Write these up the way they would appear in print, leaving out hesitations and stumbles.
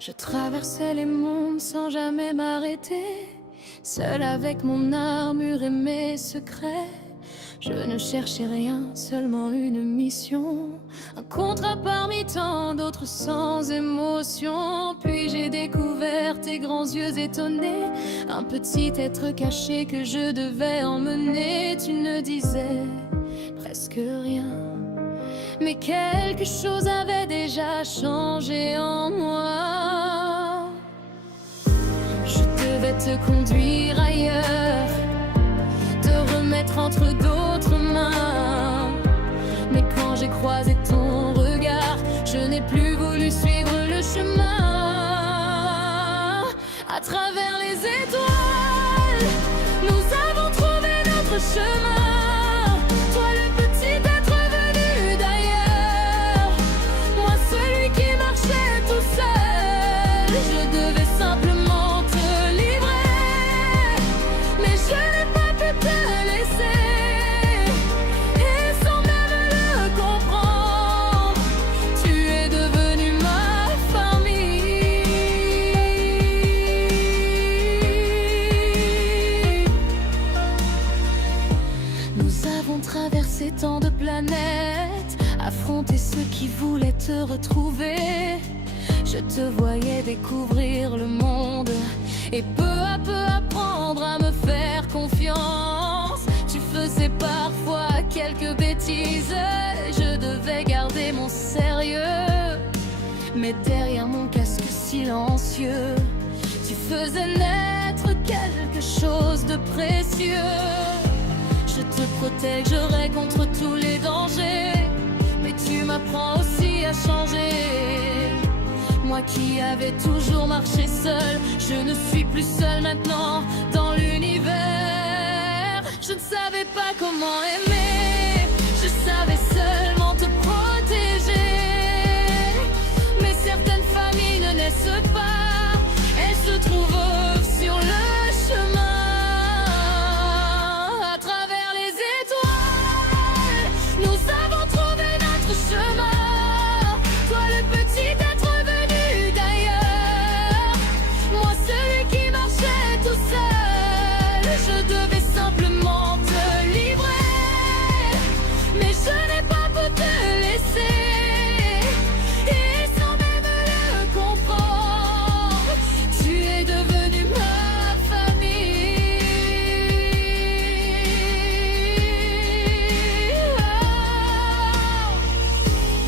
Je traversais les mondes sans jamais m'arrêter, seul avec mon armure et mes secrets. Je ne cherchais rien, seulement une mission, un contrat parmi tant d'autres sans émotion. Puis j'ai découvert tes grands yeux étonnés, un petit être caché que je devais emmener. Tu ne disais presque rien, mais quelque chose avait déjà changé en moi. Je devais te conduire ailleurs, te remettre entre d'autres mains. Mais quand j'ai croisé ton regard, je n'ai plus voulu suivre le chemin. À travers les étoiles, nous avons trouvé notre chemin. Toi le petit être venu d'ailleurs, moi celui qui marchait tout seul. Je devais simplement te livrer, mais je n'ai pas pu te laisser. Et sans même le comprendre, tu es devenu ma famille. Nous avons traversé tant de planètes, affronté ceux qui voulaient te retrouver. Je te voyais découvrir le monde et peu à peu apprendre à me faire confiance. Tu faisais parfois quelques bêtises, je devais garder mon sérieux, mais derrière mon casque silencieux, tu faisais naître quelque chose de précieux. Je te protégerai contre tous les dangers, mais tu m'apprends aussi à changer. Moi qui avais toujours marché seul, je ne suis plus seul maintenant dans l'univers. Je ne savais pas comment aimer, je savais seulement te protéger. Mais certaines familles ne naissent pas, elles se trouvent sur le chemin. À travers les étoiles, nous avons trouvé notre chemin. Toi le petit être venu d'ailleurs, moi celui qui marchait tout seul. Je devais simplement te livrer, mais je n'ai pas pu te laisser. Et sans même le comprendre, tu es devenu ma famille.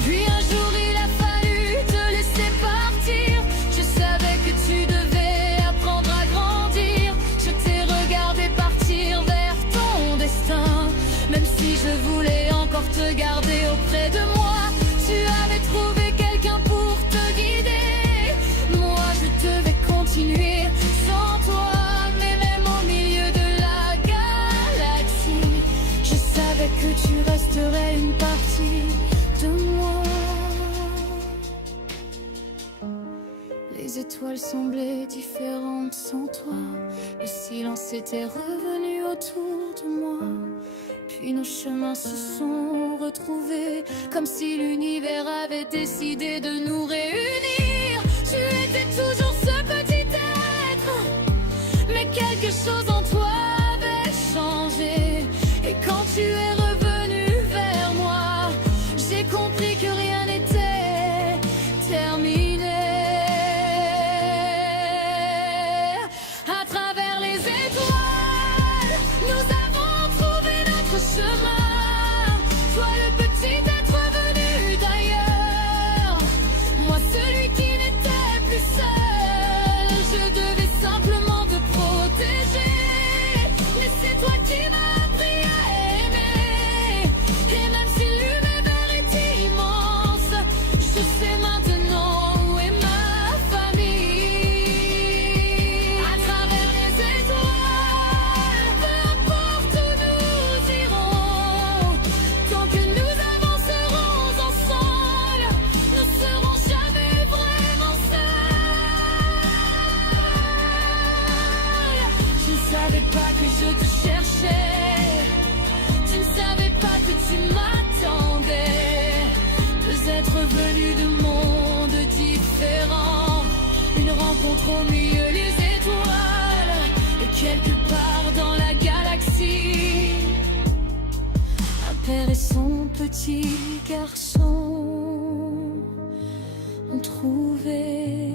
Puis un jour il a fallu te laisser partir. Je savais que tu devais apprendre à grandir. Je t'ai regardé partir vers ton destin, même si je voulais encore te garder auprès de moi. Tu avais trouvé quelqu'un pour te guider. Moi je devais continuer sans toi, mais même au milieu de la galaxie, je savais que tu resterais une partie de moi. Les étoiles semblaient différentes sans toi, le silence était revenu autour de moi. Puis nos chemins se sont retrouvés, comme si l'univers avait décidé de nous réunir. Tu étais toujours ce petit être, mais quelque chose en toi avait changé. Et quand tu es revenu vers moi, j'ai compris que rien n'était terminé. À travers les étoiles, nous avons trouvé notre chemin. Toi le petit être venu d'ailleurs, moi celui qui n'était plus seul. petit garçon ont trouvé